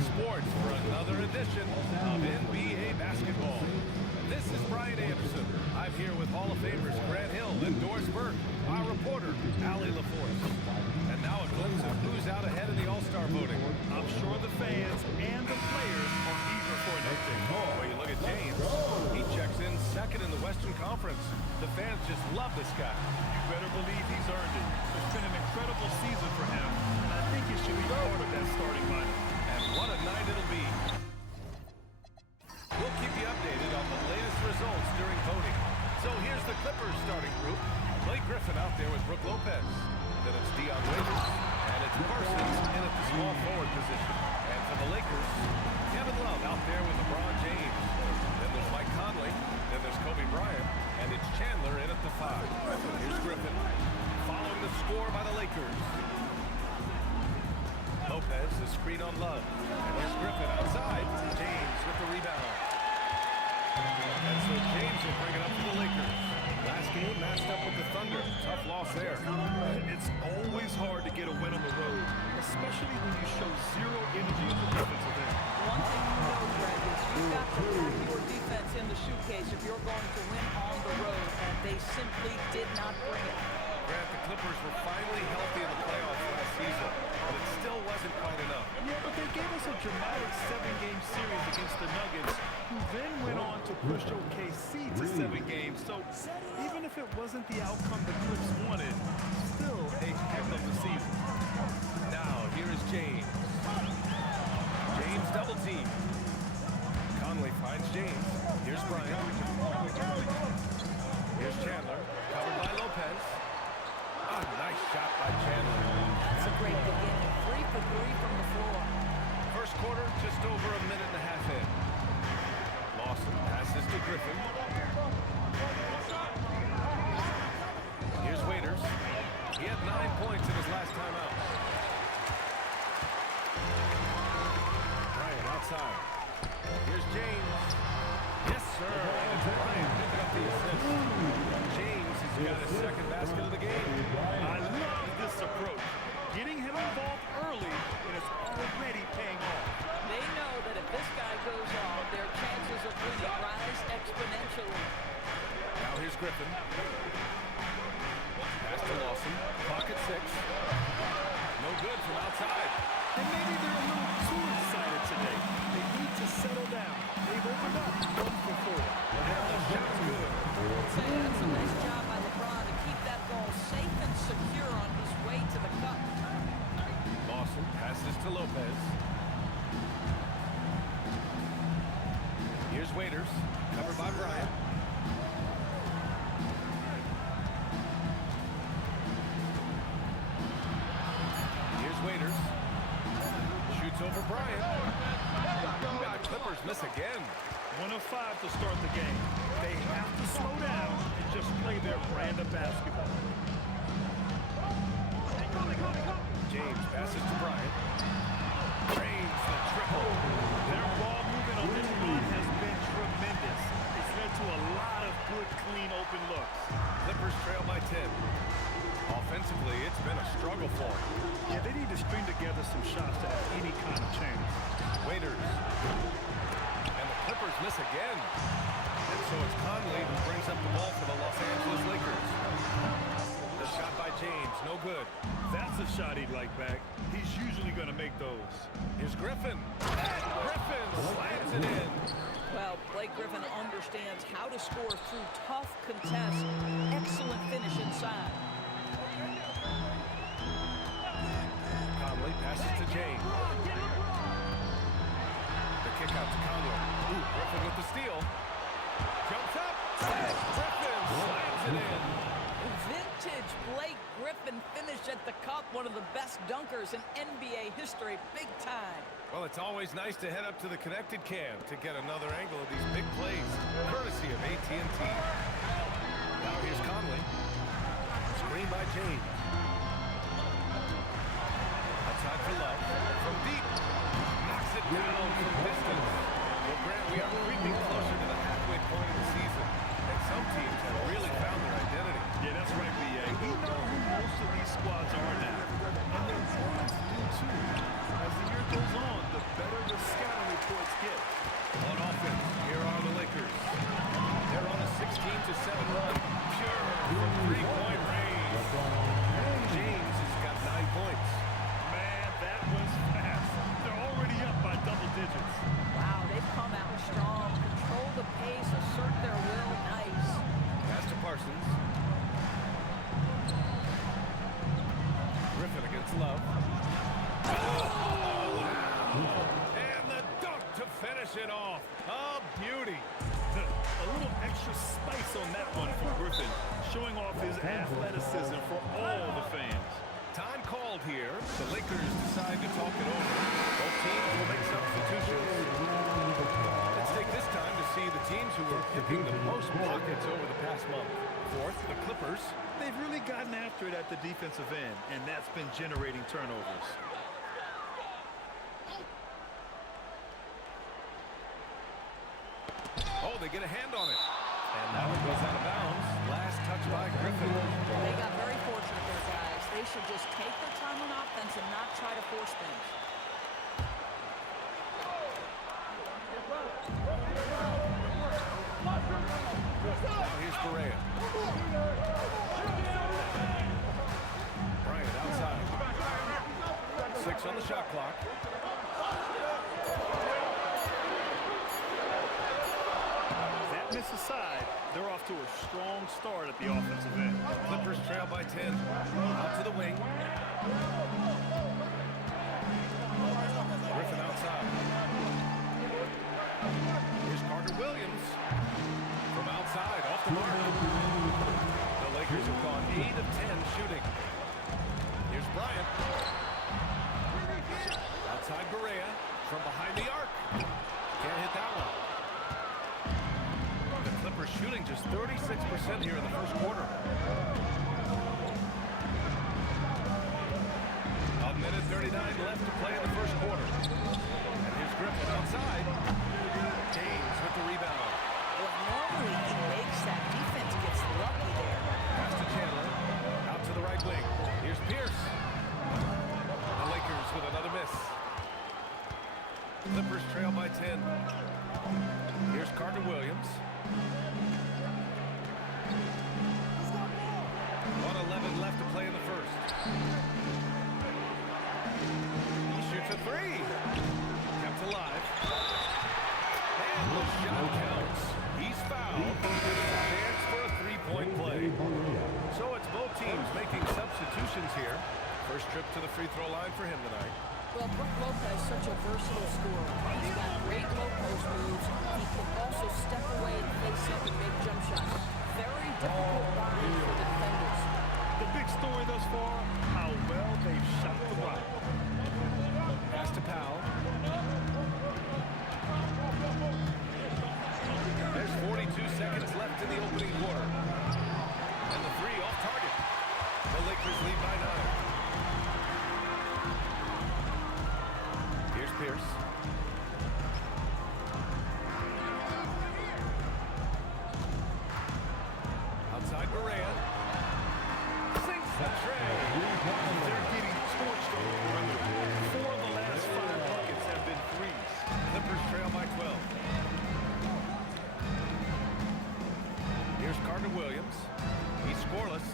sports for another edition of NBA basketball. This is Brian Anderson. I'm here with Hall of Famers Grant Hill and Doris Burke, our reporter, Allie LaForce. And now a glimpse of who's out ahead in the All-Star voting. I'm sure the fans and the players are eager for an update. Well, you look at James. He checks in second in the Western Conference. The fans just love this guy. You better believe he's earned it. It's been an incredible season for him, and I think he should be part of that starting lineup. And what a night it'll be. We'll keep you updated on the latest results during voting. So here's the Clippers starting group. Blake Griffin out there with Brook Lopez. Then it's Dion Waiters. And it's Parsons in at the small forward position. And for the Lakers, Kevin Love out there with LeBron James. Then there's Mike Conley. Then there's Kobe Bryant. And it's Chandler in at the 5. Here's Griffin. Following the score by the Lakers. Lopez is screen on Love. And here's Griffin outside. James with the rebound. And so James will bring it up to the Lakers. Last game matched up with the Thunder. Tough loss there. It's always hard to get a win on the road, especially when you show zero energy in the defensive end. One thing you know, Greg, is you've got to pack your defense in the suitcase if you're going to win on the road, and they simply did not bring it. Grant, the Clippers were finally healthy in the playoffs last season, but it still wasn't quite enough. Yeah, but they gave us a dramatic 7-game series against the Nuggets, who then went on to push OKC to 7 games. So even if it wasn't the outcome the Clips wanted, still a heck of a season. Now, here is James. James double team. Conley finds James. Here's Bryant. Here's Chandler, covered by Lopez. Oh, nice shot by Chandler. That's a great beginning. 3 for 3 from the floor. First quarter, just over a minute and a half in. Lawson passes to Griffin. Here's Waiters. He had 9 points in his last time out. Bryant outside. Here's James. Yes, sir. And Bryant picking up the assist. James has got his second basket of the game. I love this approach. Getting him involved early, and it's already paying off. They know that if this guy goes on, their chances of winning rise exponentially. Now here's Griffin. Pass to Lawson. Clock at 6. No good from outside. And maybe they're a little too excited today. They need to settle down. They've opened up 1 for 4. And the shot's good. I'd say that's a nice job by LeBron to keep that ball safe and secure on his way to the cup. Lawson passes to Lopez. Here's Waiters, covered by Bryant. Here's Waiters. Shoots over Bryant. And the Clippers miss again. 1 of 5 to start the game. They have to slow down and just play their brand of basketball. James passes to Bryant. Drains the triple. Their ball movement on this run has been tremendous. It's led to a lot of good, clean, open looks. Clippers trail by 10. Offensively, it's been a struggle for them. Yeah, they need to string together some shots to have any kind of chance. Waiters. And the Clippers miss again. And so it's Conley who brings up the ball for the Los Angeles Lakers. The shot by James, no good. That's a shot he'd like back. He's usually going to make those. Here's Griffin. And Griffin slams it in. Well, Blake Griffin understands how to score through tough contests. Excellent finish inside. Conley passes to James. The kick out to Conley. Ooh, Griffin with the steal. Jumps up. And Griffin slams it in. Vintage Blake Griffin finish at the cup. One of the best dunkers in NBA history. Big time. Well, it's always nice to head up to the connected cam to get another angle of these big plays, courtesy of AT&T. Now here's Conley. Screen by James. Outside for Love. From deep. Knocks it down from distance. Well, Grant, we are creeping closer to the halfway point of the season. And some teams have really found their identity. Yeah, that's right, B.A. We know who most of these squads are now. And their opponents do, too. As the year goes on, the better the it off. A beauty. A little extra spice on that one from Griffin, showing off his athleticism for all the fans. Time called here. The Lakers decide to talk it over. Both teams will make substitutions. Let's take this time to see the teams who were picking the most pockets over the past month. Fourth, the Clippers. They've really gotten after it at the defensive end, and that's been generating turnovers. Oh, they get a hand on it. And that one goes out of bounds. Last touch by Griffin. They got very fortunate there, guys. They should just take their time on offense and not try to force things. Now here's Correa. Bryant outside. 6 on the shot clock. Miss aside, they're off to a strong start at the offensive end. Clippers trail by 10. Out to the wing. Griffin outside. Here's Carter Williams. From outside, off the mark. The Lakers have gone 8 of 10 shooting. Here's Bryant. Outside Correa. From behind the arc. Can't hit that one. Clippers shooting just 36% here in the first quarter. A minute 39 left to play in the first quarter. And here's Griffin outside. James with the rebound. Well, normally he makes that defense gets lucky there. Pass to Chandler. Out to the right wing. Here's Pierce. The Lakers with another miss. Clippers trail by 10. Here's Carter Williams. 1:11 left to play in the first. He shoots a three. Kept alive. And the shot counts. He's fouled. Chance for a three-point play. So it's both teams making substitutions here. First trip to the free throw line for him tonight. Well, Brook Lopez, such a versatile scorer. He's got great low post moves. He can also step away and face up and make jump shots. Very difficult bind for the defenders. The big story thus far, how well they've shot the rock. Pass to Powell. There's 42 seconds left in the opening quarter. And the three off target. The Lakers lead by 9. Here's Pierce. Outside Correa. Sinks the tray. They're getting torched on the perimeter. 4 of the last 5 buckets have been threes. Clippers trail by 12. Here's Carter Williams. He's scoreless.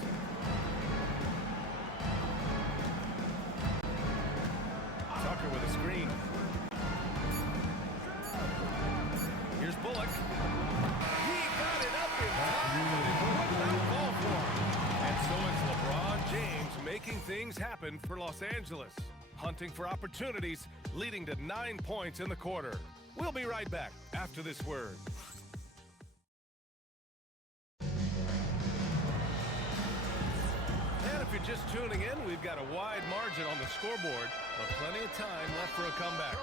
Tucker with a screen. Here's Bullock. He got it up in time, but it would not fall for him. And so it's LeBron James making things happen for Los Angeles. Hunting for opportunities, leading to 9 points in the quarter. We'll be right back after this word. And if you're just tuning in, we've got a wide margin on the scoreboard, but plenty of time left for a comeback.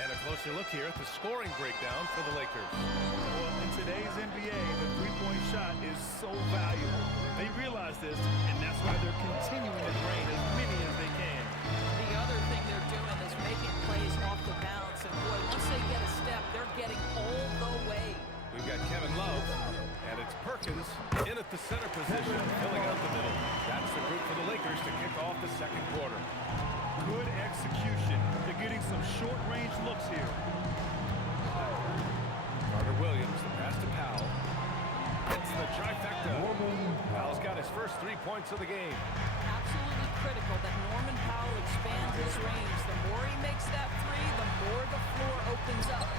And a closer look here at the scoring breakdown for the Lakers. Well, in today's NBA, the three-point shot is so valuable. They realize this, and that's why they're continuing to drain as many as they can. The other thing they're doing is making plays off the bounce, and boy, once they get a step, they're getting all the way. We've got Kevin Love, and it's Perkins in at the center position, filling out the middle. That's the group for the Lakers to kick off the second quarter. Good execution. They're getting some short-range looks here. Carter Williams, the pass to Powell. It's the trifecta. Powell's got his first 3 points of the game. Absolutely critical that Norman Powell expands his range. The more he makes that three, the more the floor opens up.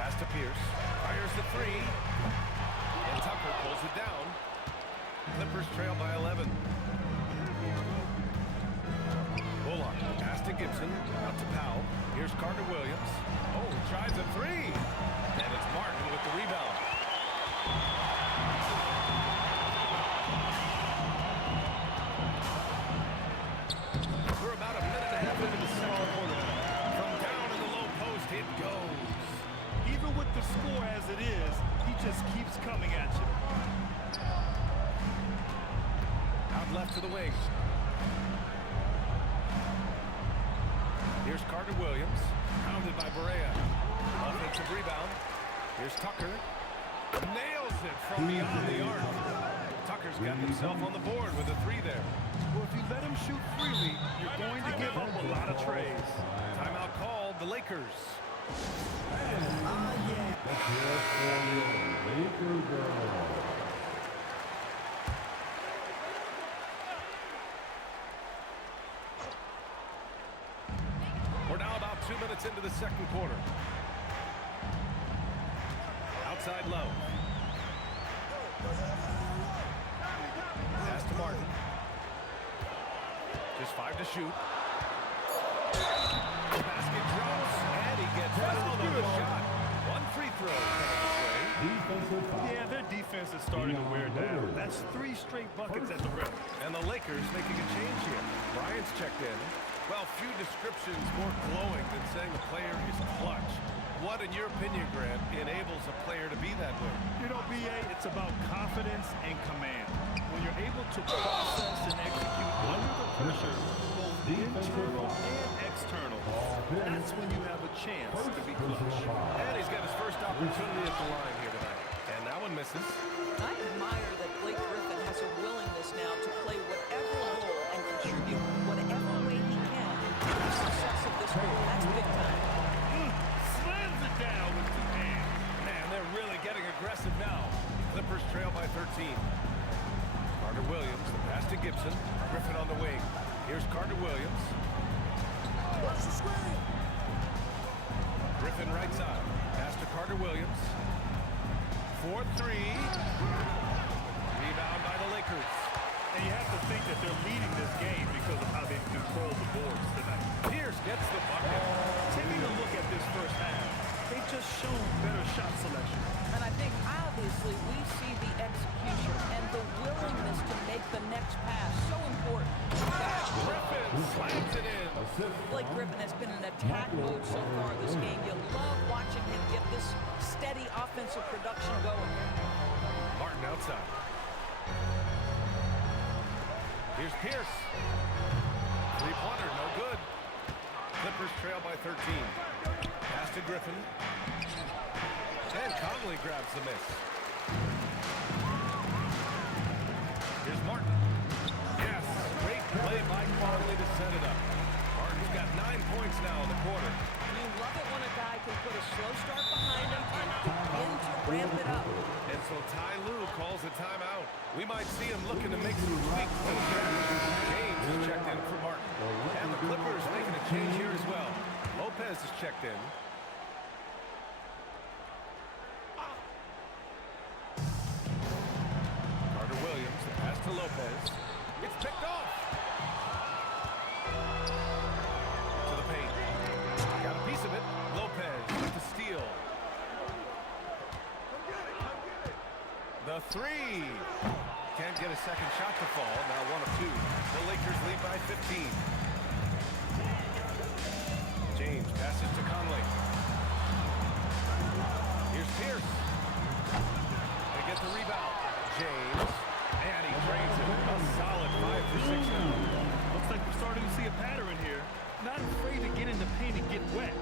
Pass to Pierce. Fires the three. And Tucker pulls it down. Clippers trail by 11. Bullock. Pass to Gibson. Out to Powell. Here's Carter Williams. Oh, tries a three. And it's Martin with the rebound. We're about a minute and a half into the second quarter. From down in the low post, it goes. Even with the score as it is, he just keeps coming at you. Out left to the wing. Here's Carter Williams, pounded by Barea. Offensive rebound. Here's Tucker. Nails it from beyond the arc. Tucker's got himself on the board with a three there. Well, if you let him shoot freely, you're going to give up a lot of trays. Timeout called, the Lakers. We're now about 2 minutes into the second quarter. Outside low. Pass to Martin. Just 5 to shoot. The basket drops, and he gets fouled on the shot. One free throw coming his way. Yeah, their defense is starting to wear down. That's 3 straight buckets at the rim. And the Lakers making a change here. Bryant's checked in. Well, few descriptions more glowing than saying a player is clutch. What, in your opinion, Grant, enables a player to be that way? You know, B.A., it's about confidence and command. When you're able to process and execute under the pressure, both internal and external, that's when you have a chance to be clutch. And he's got his first opportunity at the line here tonight. And that one misses. I admire that Blake Griffin has a willingness now to play whatever role and contribute whatever way he can to the success of this role. That's big time. Slams it down with 2 hands. Man, they're really getting aggressive now. Clippers trail by 13. Carter Williams, the pass to Gibson. Griffin on the wing. Here's Carter Williams. Griffin right side. Pass to Carter Williams. 4-3. Rebound by the Lakers. And you have to think that they're leading this game because of how they've controlled the boards tonight. Pierce gets the bucket. Taking a look at this first half, they've just shown better shot selection. And I think obviously we see the execution and the willingness to make the next pass so important. Griffin slams it in. Blake Griffin has been in attack mode so far this game. You love watching him get this steady offensive production going. Martin outside. Here's Pierce. Three-pointer, no good. Clippers trail by 13. Pass to Griffin. And Conley grabs the miss. Here's Martin. Yes, great play by Conley to set it up. Martin's got 9 points now in the quarter. You love it when a guy can put a slow start behind him and begin to ramp it up. And so Ty Lue calls a timeout. We might see him looking to make some tweaks to the strategy. James is checked in for Martin. And the Clippers making a change here as well. Lopez is checked in. Carter Williams, the pass to Lopez. It's picked off. To the paint. Got a piece of it. Lopez with the steal. The three. Can't get a second shot to fall. Now 1 of 2. The Lakers lead by 15. James passes to Conley. Here's Pierce. They get the rebound. James. And he drains it. A solid 5 for 6 now. Looks like we're starting to see a pattern here. Not afraid to get in the paint and get wet.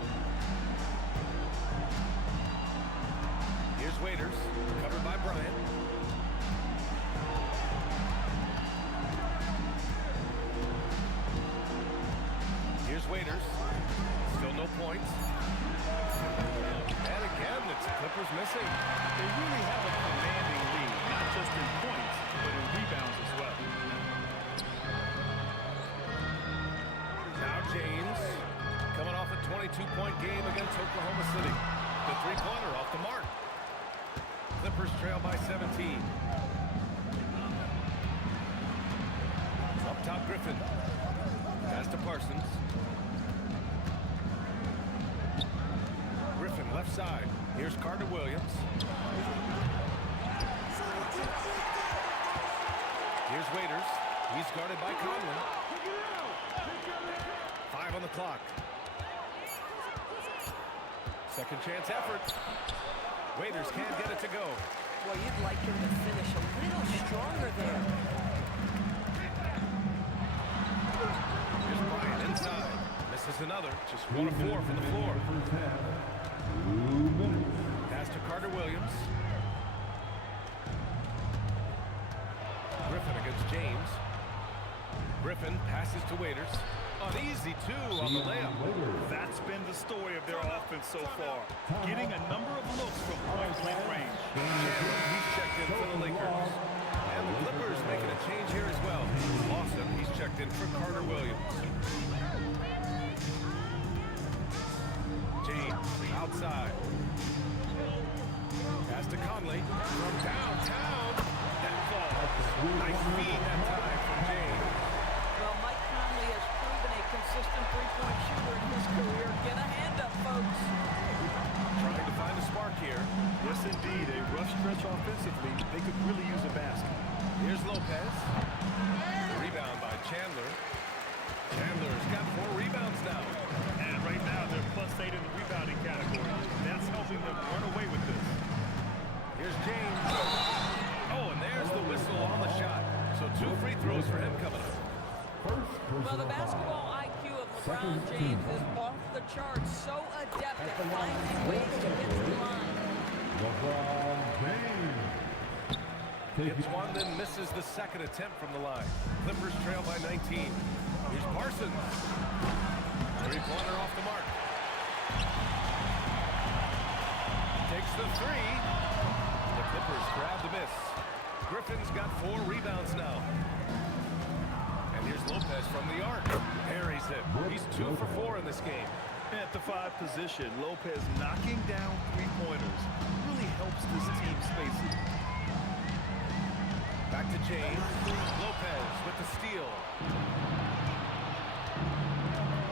Here's Waiters. Covered by Bryant. Here's Waiters. Still no points. And again, it's Clippers missing. They really have a commanding lead, not just in points, but in rebounds as well. Now James, coming off a 22-point game against Oklahoma City. The three-pointer off the mark. Clippers trail by 17. Up top, Griffin. Pass to Parsons. side. Here's Carter Williams. Here's Waiters. He's guarded by Conley. 5 on the clock. Second chance effort. Waiters can't get it to go. Well, you'd like him to finish a little stronger there. Here's Bryant inside. Misses another. Just 1 of 4 from the floor. Pass to Carter Williams. Griffin against James. Griffin passes to Waiters. An easy 2 on the layup. That's been the story of their offense so far. Getting a number of looks from point-blank range. Chandler, he's checked in for the Lakers. And the Clippers making a change here as well. Lawson, he's checked in for Carter Williams. James, outside. Pass to Conley. From downtown. That falls. Nice feed that time from James. Well, Mike Conley has proven a consistent three-point shooter in his career. Get a hand up, folks. Trying to find a spark here. Yes, indeed. A rough stretch offensively. They could really use a basket. Here's Lopez. Rebound by Chandler. Chandler's got 4 rebounds now. And right now, they're +8 in the rebounding category. That's helping them run away with this. Here's James. Oh, and there's the whistle on the shot. So 2 free throws for him coming up. Well, the basketball IQ of LeBron James is off the charts. So adept at finding ways to get to the line. Hits one, then misses the second attempt from the line. Clippers trail by 19. Here's Parsons. Three-pointer off the mark. Takes the 3. The Clippers grab the miss. Griffin's got 4 rebounds now. And here's Lopez from the arc. Parries it. He's 2 for 4 in this game. At the 5 position, Lopez knocking down three-pointers really helps this team space it. Back to James. Lopez with the steal.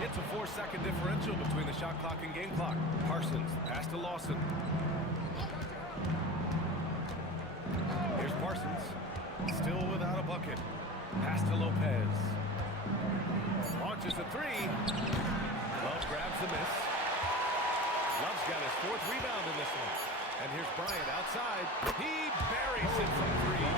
It's a 4-second differential between the shot clock and game clock. Parsons, pass to Lawson. Here's Parsons. Still without a bucket. Pass to Lopez. Launches a 3. Love grabs the miss. Love's got his 4th rebound in this one. And here's Bryant outside. He buries it from 3.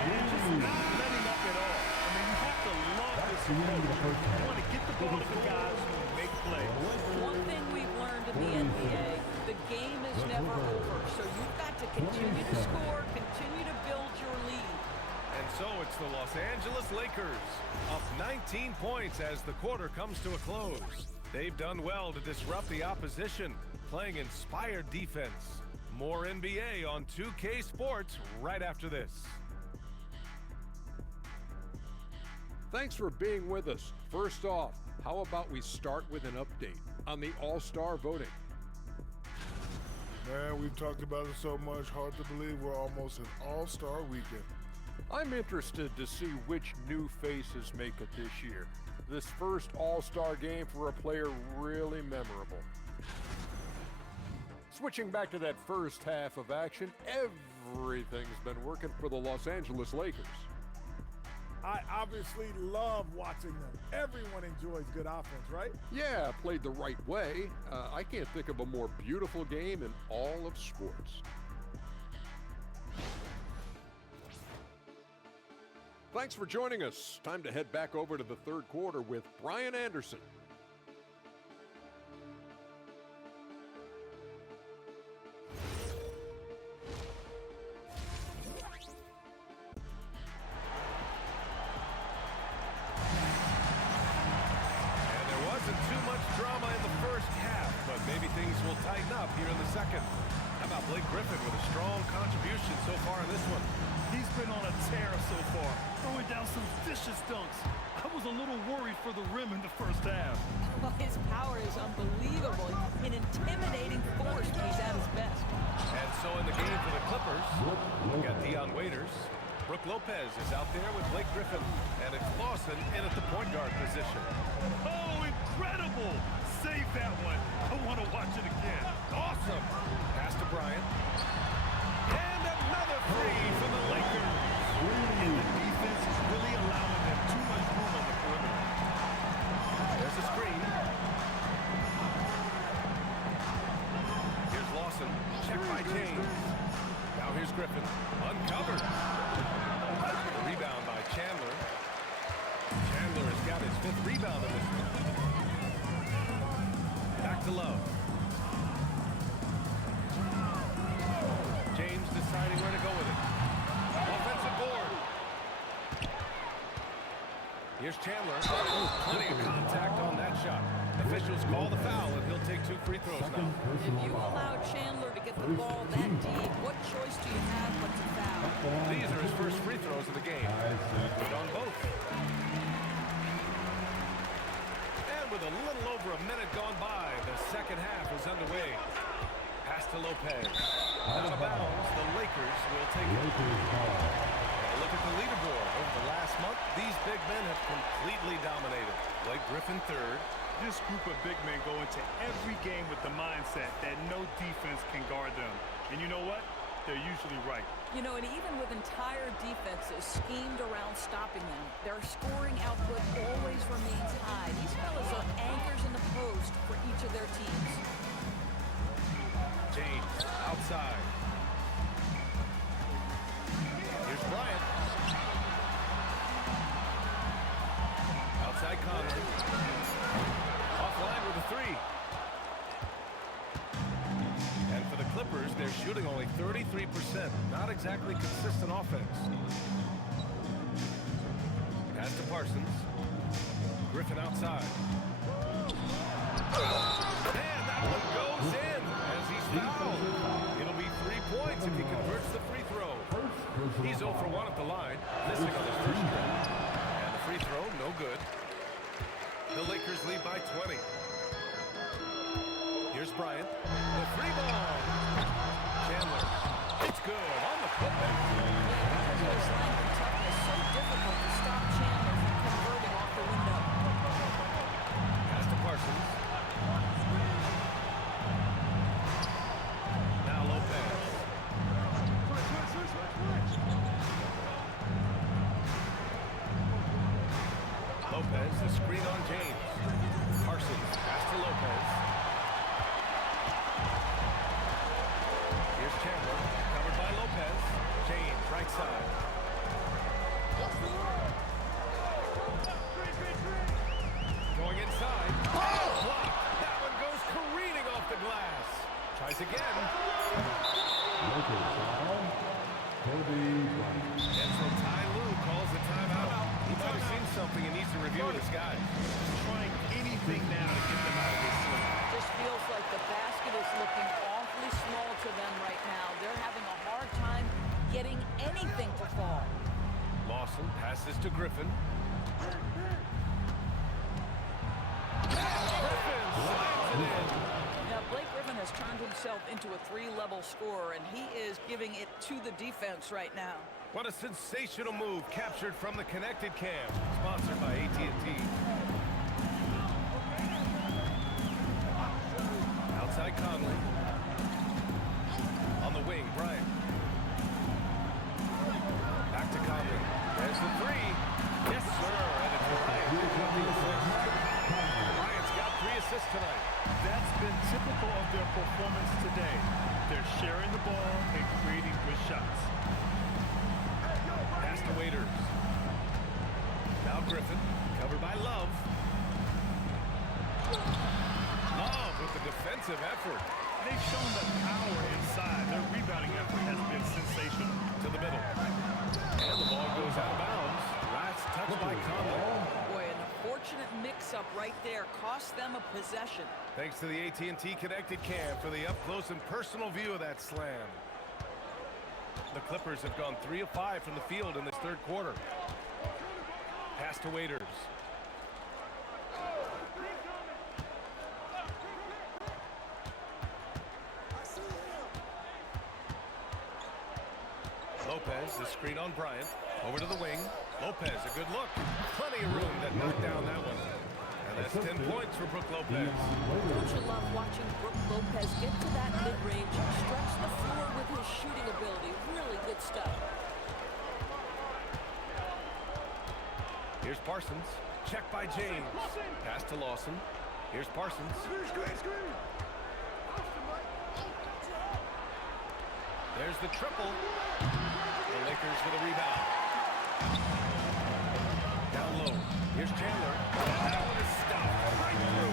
And just not letting up at all. I mean, you have to love this approach. You want to get the ball to the guys who make plays. One thing we've learned in the NBA, the game is never over. So you've got to continue to score, continue to build your lead. And so it's the Los Angeles Lakers up 19 points as the quarter comes to a close. They've done well to disrupt the opposition, playing inspired defense. More NBA on 2K Sports right after this. Thanks for being with us. First off, how about we start with an update on the All-Star voting? Man, we've talked about it so much, hard to believe we're almost an all-star weekend. I'm interested to see which new faces make it this year. This first All-Star game for a player really memorable. Switching back to that first half of action, everything's been working for the Los Angeles Lakers. I obviously love watching them. Everyone enjoys good offense, right? Yeah, played the right way. I can't think of a more beautiful game in all of sports. Thanks for joining us. Time to head back over to the third quarter with Brian Anderson. Maybe things will tighten up here in the second. How about Blake Griffin with a strong contribution so far in this one? He's been on a tear so far, throwing down some vicious dunks. I was a little worried for the rim in the first half. Well, his power is unbelievable. An intimidating force when he's at his best. And so in the game for the Clippers, we've got Dion Waiters. Brook Lopez is out there with Blake Griffin. And it's Lawson in at the point guard position. Oh, incredible! Save that one. I want to watch it again. Awesome. Pass to Bryant. And another three for the Lakers. And the defense is really allowing them too much room on the perimeter. There's a screen. Here's Lawson. Check by James. Now here's Griffin. Uncovered. Rebound by Chandler. Chandler has got his 5th rebound in this one. Back to Love. James deciding where to go with it. Offensive board. Here's Chandler. Oh, plenty of contact on that shot. Officials call the foul, and he'll take 2 free throws now. If you allow Chandler to get the ball that deep, what choice do you have but to foul? These are his first free throws of the game. Good on both. And with a little over a minute gone by, the second half is underway. Pass to Lopez. Out of bounds, the Lakers will take it. Look at the leaderboard. Over the last month, these big men have completely dominated. Blake Griffin 3rd. This group of big men go into every game with the mindset that no defense can guard them. And you know what? They're usually right. You know, and even with entire defenses schemed around stopping them, their scoring output always remains high. These fellas are anchors in the post for each of their teams. James outside. Here's Bryant. Outside Conley. Offline with a 3. And for the Clippers, they're shooting only 33%. Not exactly consistent offense. Pass to Parsons. Griffin outside. And that one goes in as he's fouled. It'll be 3 points if he converts the free throw. He's 0 for 1 at the line, missing on his first trip. And the free throw, no good. The Lakers lead by 20. Here's Bryant. The free ball. Chandler. It's good on the putback. His length and toughness so difficult to stop Chandler from converting off the window. Pass to Parsons. Now Lopez. Lopez, the screen on James. Parsons, pass to Lopez. Here's Chandler, covered by Lopez. James, right side. Going inside. Oh, blocked. That one goes careening off the glass. Tries again. And so Ty Lue calls the timeout. He might have seen something and needs to review with his guys. Trying anything now to get them out of this slump. Just feels like the basket is looking awfully small to them right now. They're having a hard time getting anything to fall. Lawson passes to Griffin. Griffin slams it in. Now, Blake Griffin has turned himself into a 3-level scorer, and he is giving it to the defense right now. What a sensational move captured from the connected cam. Sponsored by AT&T. Outside Conley. On the wing, Bryant. Back to Conley. There's the 3. Yes, sir. And it's Bryant. Bryant's got 3 assists tonight. That's been typical of their performance today. They're sharing the ball and creating good shots. Pass to Waiters. Now Griffin, covered by Love. Love with the defensive effort. They've shown the power inside. Their rebounding effort has been sensational. To the middle. And the ball goes out of bounds. Last touch by Conley. Boy, an unfortunate mix-up right there cost them a possession. Thanks to the AT&T connected cam for the up-close and personal view of that slam. The Clippers have gone 3 of 5 from the field in this 3rd quarter. Pass to Waiters. Lopez, the screen on Bryant. Over to the wing. Lopez, a good look. Plenty of room that knocked down that one. And that That's 10 points for Brook Lopez. Don't you love watching Brook Lopez get to that mid-range, stretch the floor with his shooting ability? Really good stuff. Here's Parsons. Check by James. Pass to Lawson. Here's Parsons. There's the triple. The Lakers with a rebound. Down low. Here's Chandler. That one is stopped right through.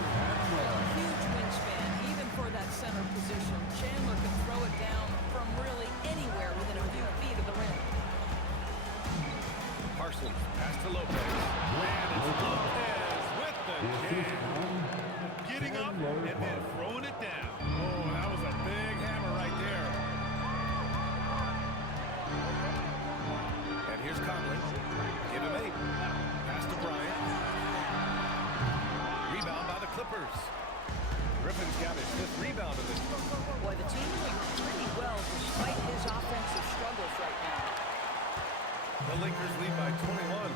Huge wingspan, even for that center position. Chandler can throw it down from really anywhere within a few feet of the rim. Parsons. Pass to Lopez. And it's Lopez with the jam. Getting up and then throwing it down. Oh, that was a big hammer right there. And here's Conley. Give him 8. Pass to Bryant. Rebound by the Clippers. Griffin's got his 5th rebound in this. Boy, the team doing pretty well despite his offensive struggles right now. The Lakers lead by 21.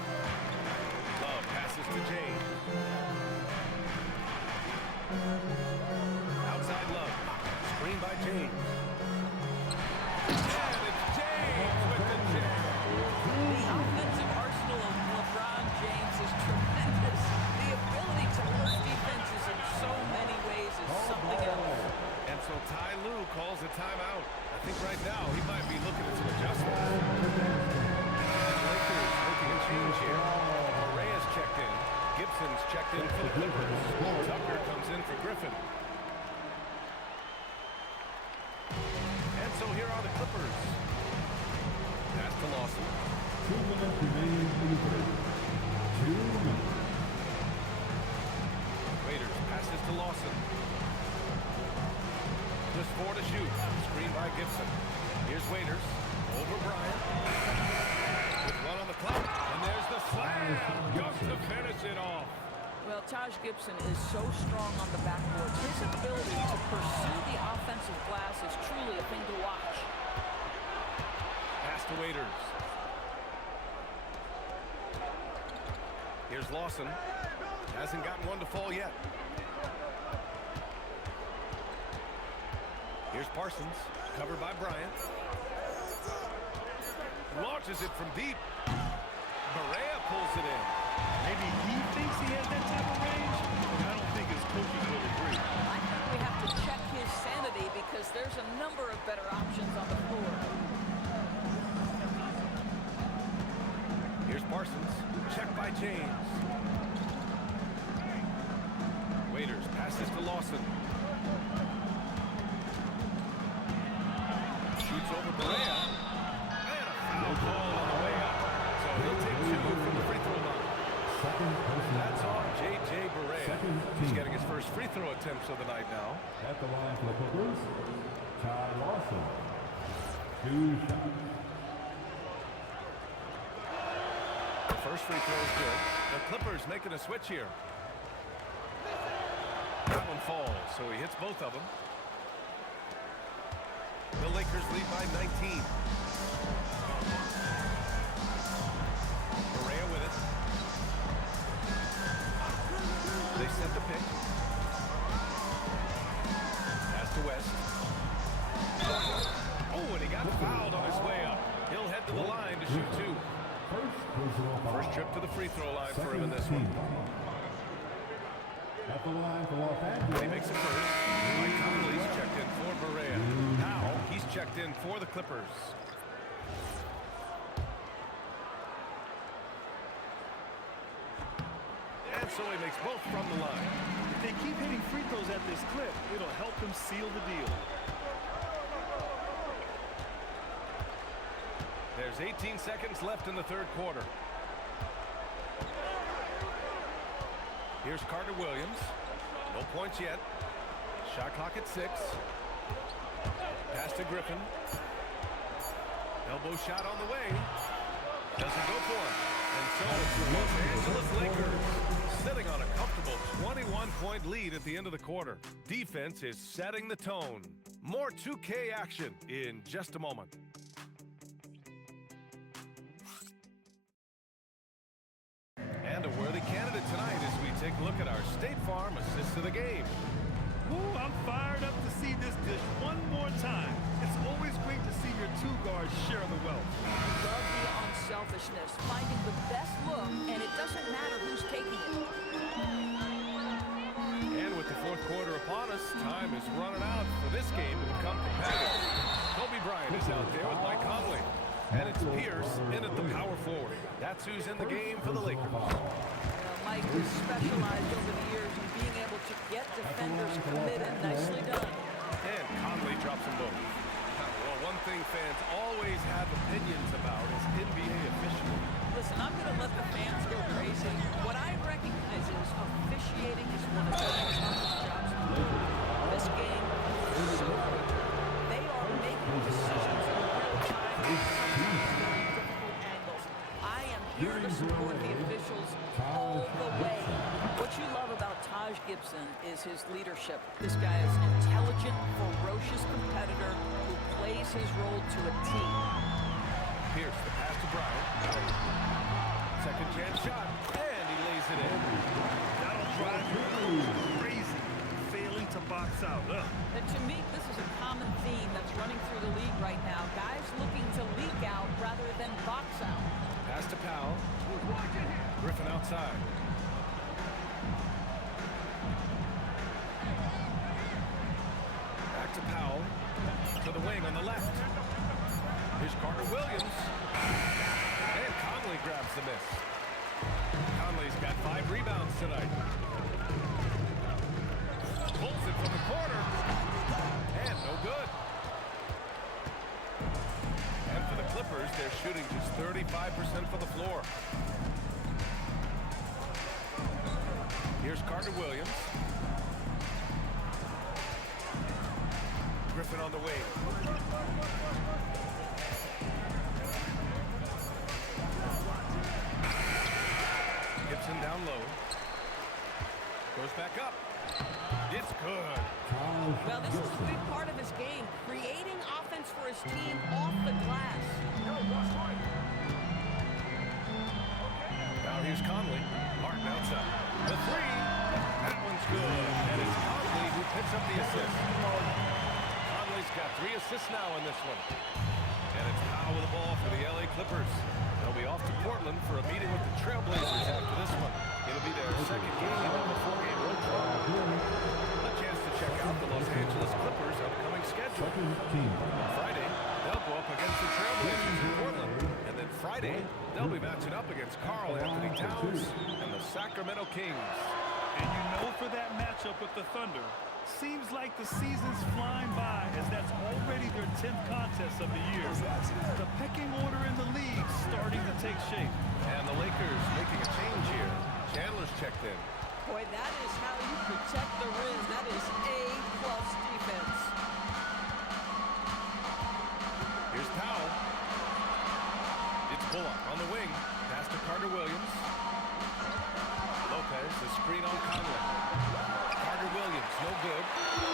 Love passes to James. Outside Love. Screen by James. And it's James with the jam. The offensive arsenal of LeBron James is tremendous. The ability to hurt defenses in so many ways is something else. And so Ty Lue calls a timeout. I think right now he might be looking at some adjustments. And the Lakers making a change here. Morea's checked in. Gibson's checked in for the Clippers. Tucker comes in for Griffin. And so here are the Clippers. Pass to Lawson. 2 minutes remaining in the third. 2 minutes. Waiters passes to Lawson. Just 4 to shoot. Screen by Gibson. Here's Waiters. Over Bryant. With 1 on the clock. And there's the slam. Just to finish it off. Well, Taj Gibson is so strong on the backboard. His ability to pursue the offensive glass is truly a thing to watch. Pass to Waiters. Here's Lawson. Hasn't gotten one to fall yet. Here's Parsons. Covered by Bryant. Launches it from deep. Barea pulls it in. Maybe he thinks he has that type of range, but I don't think his coaches will agree. I think we have to check his sanity because there's a number of better options on the floor. Here's Parsons. Check by James. Waiters passes to Lawson. Shoots over Barea. And a foul call on the way up. So he'll take 2 from the free throw line. That's on J.J. Barea. He's getting his first free throw attempts of the night now. At the line for the Clippers, Ty Lawson. 2 shots. The first free throw is good. The Clippers making a switch here. That one falls, so he hits both of them. The Lakers lead by 19. Barea with it. They set the pick. Pass to West. Oh, and he got fouled on his way up. He'll head to the line to shoot 2. First trip to the free throw line for him in this one. At the line for Los Angeles. He makes it first. Mike Conley's checked in for Barea. Now he's checked in for the Clippers. And so he makes both from the line. If they keep hitting free throws at this clip, it'll help them seal the deal. There's 18 seconds left in the third quarter. Here's Carter Williams. No points yet. Shot clock at 6. Pass to Griffin. Elbow shot on the way. Doesn't go for him. And so it's the Los Angeles Lakers sitting on a comfortable 21-point lead at the end of the quarter. Defense is setting the tone. More 2K action in just a moment. And a worthy candidate tonight as we take a look at our State Farm assist of the game. Ooh, I'm fired up to see this dish one more time. It's always great to see your two guards share the wealth. Love the unselfishness, finding the best look, and it doesn't matter who's taking it. And with the fourth quarter upon us, time is running out for this game to become competitive. Kobe Bryant is out there with Mike Conley. And it's Pierce in at the power forward. That's who's in the game for the Lakers. Mike has specialized over the years in being able to get defenders committed. Nicely done. And Conley drops them both. Well, one thing fans always have opinions about is NBA officiating. Listen, I'm going to let the fans go crazy. What I recognize is officiating is one of the toughest jobs in the world. This game is so hard. They are making decisions in real time from very difficult angles. I am here to support the officials all the way. What you love about Taj Gibson is his leadership. This guy is an intelligent, ferocious competitor who plays his role to a T. Pierce, the pass to Bryant. Second chance shot, and he lays it in. That'll drive you crazy, failing to box out. Ugh. And to me, this is a common theme that's running through the league right now. Guys looking to leak out rather than box out. Pass to Powell. Griffin outside. Back to Powell. To the wing on the left. Here's Carter Williams. And Conley grabs the miss. Conley's got 5 rebounds tonight. Pulls it from the corner. And no good. And for the Clippers, they're shooting just 35% from the floor. Here's Carter Williams. Griffin on the wing. Gibson down low. Goes back up. It's good. Well, this is a big part of his game, creating offense for his team off the glass. Now here's Conley. Martin outside. The three. That one's good. And it's Conley who picks up the assist. Conley's got 3 assists now in this one. And it's Powell with the ball for the LA Clippers. They'll be off to Portland for a meeting with the Trailblazers after this one. It'll be their second game of a 4-game road trip. A chance to check out the Los Angeles Clippers' upcoming schedule. Friday, they'll go up against the Trailblazers in Portland. And then Friday, they'll be matching up against Karl Anthony Towns and the Sacramento Kings. And you know for that matchup with the Thunder, seems like the season's flying by as that's already their 10th contest of the year. The pecking order in the league starting to take shape. And the Lakers making a change here. Chandler's checked in. Boy, that is how you protect the rim. That is A-plus defense. Here's Powell. It's Bullock on the wing. Pass to Carter Williams. Lopez, the screen on Conley. Carter Williams, no good.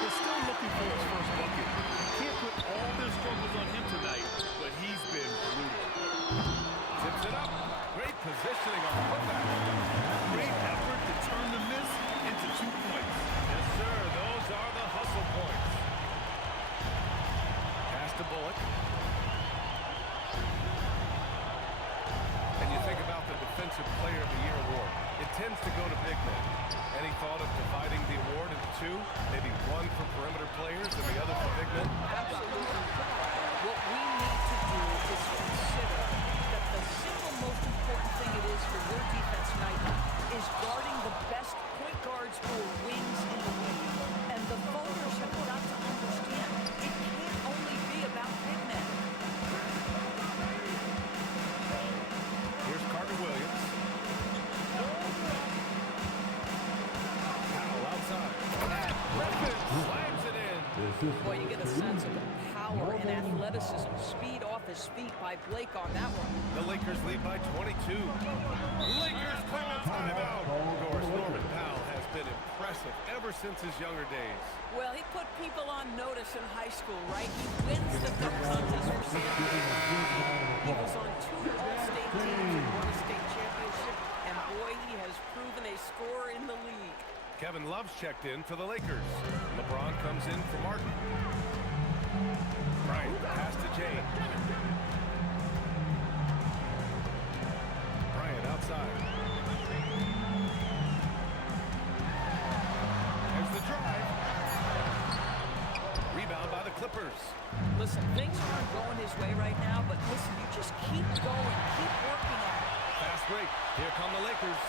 They're still looking for his first bucket. Can't put all their struggles on him tonight, but he's been brutal. Tips it up. Great positioning on the putback. Great effort to turn the miss into 2 points. Yes, sir. Those are the hustle points. Pass to Bullock. And you think about the Defensive Player of the Year award. It tends to go to big men. Any thought of dividing the award into 2? Maybe one for perimeter players and the other for big men? Absolutely. What we need to do is consider that the single most important thing it is for your defense tonight is guarding the best point guards or wings in the league. And the voters have got to understand it can't only be about big men. Here's Carter Williams. Powell outside. Griffin slams it in. Boy, you get a sense of the power and athleticism, speed off his feet by Blake on that one. The Lakers lead by 22. Lakers call a timeout. Of course, Norman Powell has been impressive ever since his younger days. Well, he put people on notice in high school, right? He wins the dunk contest for San Diego. He was on 2 All-State teams and won a state championship. And boy, he has proven a scorer in the league. Kevin Love's checked in for the Lakers. LeBron comes in for Martin. Bryant, pass to Jane. Bryant outside. There's the drive. Rebound by the Clippers. Listen, things aren't going his way right now, but listen, you just keep going, keep working at it. Fast break. Here come the Lakers.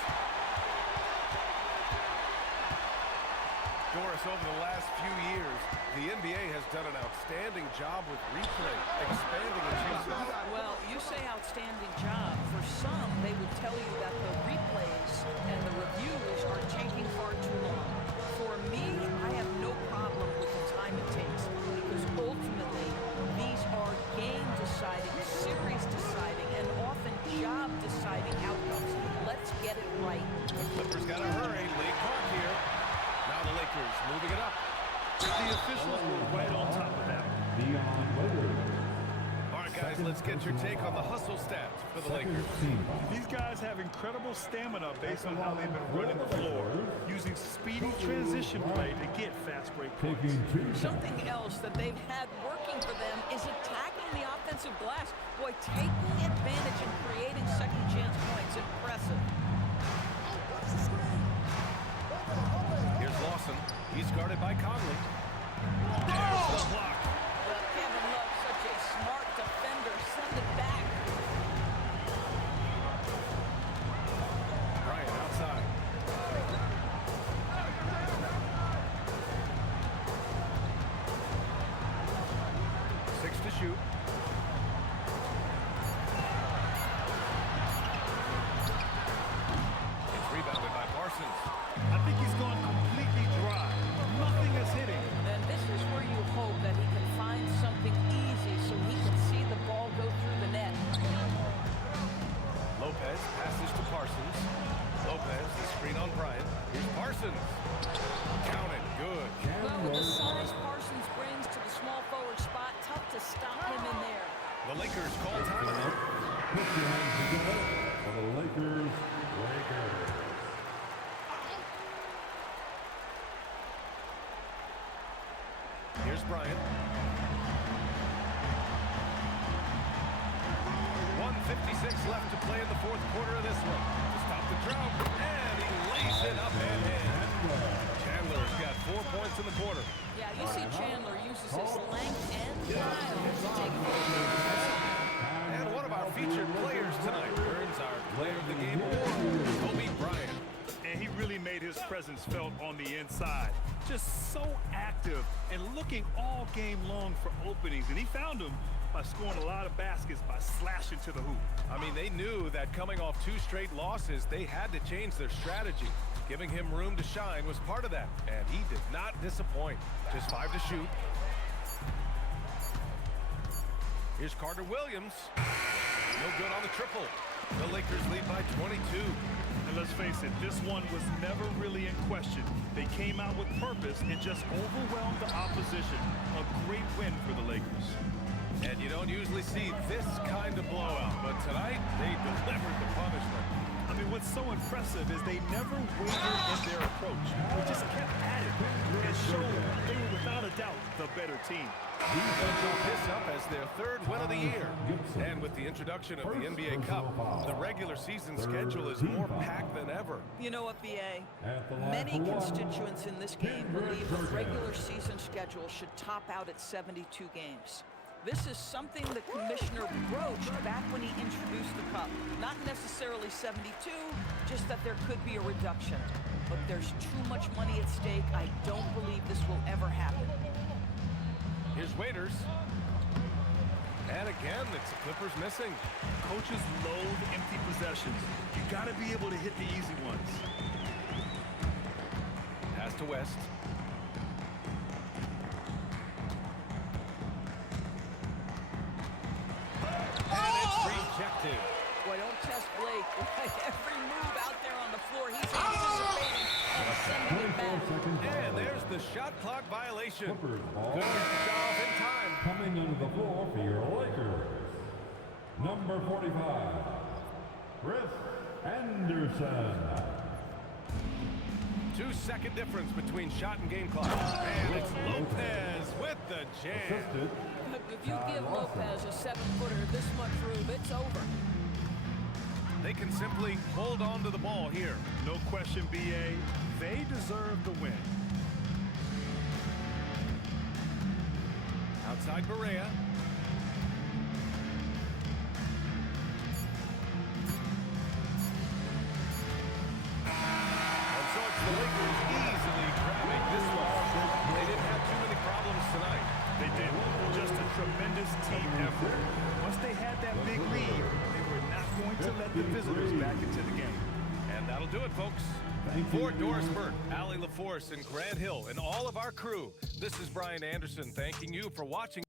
Doris, over the last few years, the NBA has done an outstanding job with replay, expanding its uses. Well, you say outstanding job. For some, they would tell you that the replays and the reviews are taking far too long. For me, I have no problem with the time it takes because ultimately, these are game-deciding, series-deciding, and often job-deciding outcomes. Let's get it right. The Clippers got to hurry. Late clock here. Now the Lakers moving it up. The officials were right on top of that. Dion Waiters. All right, guys, let's get your take on the hustle stats for the Lakers. These guys have incredible stamina based on how they've been running the floor, using speedy transition play to get fast break points. Taking 2 shots. Something else that they've had working for them is attacking the offensive glass. Boy, taking advantage and creating second chance points. Impressive. Here's Lawson. He's guarded by Conley. There's the block. Well, Kevin Love, such a smart defender. Send it back. Bryant outside. Six to shoot. It's rebounded by Parsons. I think he's gone completely dry. Nothing is hitting. And this is where you hope that he can find something easy so he can see the ball go through the net. Lopez passes to Parsons. Lopez, the screen on Bryant. Here's Parsons. Counted. Good. Well, with the size Parsons brings to the small forward spot, tough to stop him in there. The Lakers call timeout. Put your hands together for the Lakers. Here's Bryant. 1:56 left to play in the fourth quarter of this one. To stop the drought, and he lays it up and in. Chandler's got 4 points in the quarter. Yeah, you see Chandler uses his length and style to take advantage. And one of our featured players tonight earns our Player of the Game award, Kobe Bryant. And he really made his presence felt on the inside. Just so active and looking all game long for openings. And he found them by scoring a lot of baskets by slashing to the hoop. I mean, they knew that coming off 2 straight losses, they had to change their strategy. Giving him room to shine was part of that, and he did not disappoint. Just 5 to shoot. Here's Carter Williams. No good on the triple. The Lakers lead by 22. And let's face it, this one was never really in question. They came out with purpose and just overwhelmed the opposition. A great win for the Lakers. And you don't usually see this kind of blowout, but tonight they delivered the punishment. I mean, what's so impressive is they never wavered in their approach. They just kept at it and showed they were without a doubt the better team. Defense will piss up as their 3rd win of the year. And with the introduction of the NBA Cup, the regular season schedule is more packed than ever. You know what, BA? Many constituents in this game believe the regular season schedule should top out at 72 games. This is something the commissioner broached back when he introduced the Cup. Not necessarily 72, just that there could be a reduction. But there's too much money at stake. I don't believe this will ever happen. Here's Waiters. And again, it's the Clippers missing. Coaches loathe empty possessions. You got to be able to hit the easy ones. Pass to West. And it's rejected. Boy, don't test Blake. Every move out there on the floor, he's anticipating and sending it back. And there's the shot clock violation. Clippers ball. Couldn't get the shot off in time. Coming onto the floor for your Lakers. Number 45, Chris Anderson. 2-second difference between shot and game clock. And it's Lopez with the jam. Assisted. If you give Lopez a 7-footer this much room, it's over. They can simply hold on to the ball here. No question, B.A. They deserve the win. Outside Berea. And so it's the Lakers easily grabbing this one. They didn't have too many problems tonight. They did. Just a tremendous team effort. Once they had that big lead, they were not going to let the visitors back into the game. And that'll do it, folks. For Doris Burke, Allie LaForce, and Grant Hill, and all of our crew, this is Brian Anderson thanking you for watching.